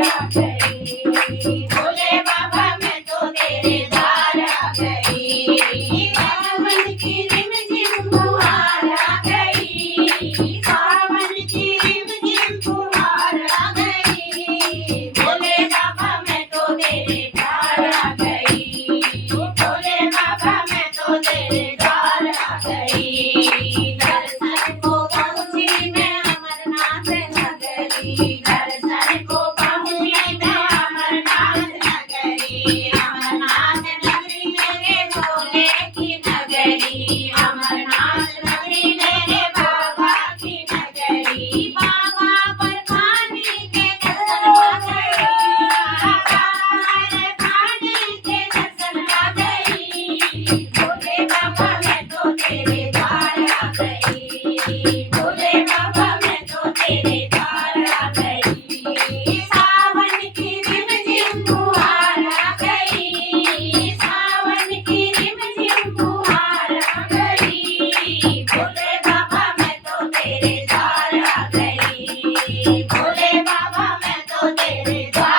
आ गई। भोले बाबा मैं तो तेरे द्वार आ गई। सावन की रिमझिम फुहार आ गई। सावन की रिमझिम फुहार आ गई। भोले बाबा मैं तो तेरे द्वार आ गई। भोले बाबा मैं तो तेरे द्वार आ गई। दर्शन को पहुंची मैं अमरनाथ नगरी। दर्शन को पहुंची मैं अमरनाथ नगरी। अमरनाथ नगरी मेरे भोले की नगरी। अमरनाथ नगरी मेरे बाबा की नगरी। बाबा बरफानी के दर्शन आ गई। बाबा बरफानी के दर्शन आ गई। भोले बाबा मैं तो तेरे द्वार आ गई। भोले बाबा मैं तो तेरे द्वार आ गई। सावन की रिमझिम फुहार आ गई। सावन की रिमझिम फुहार आ गई। भोले बाबा मैं तो तेरे द्वार आ गई। भोले बाबा मैं तो तेरे द्वार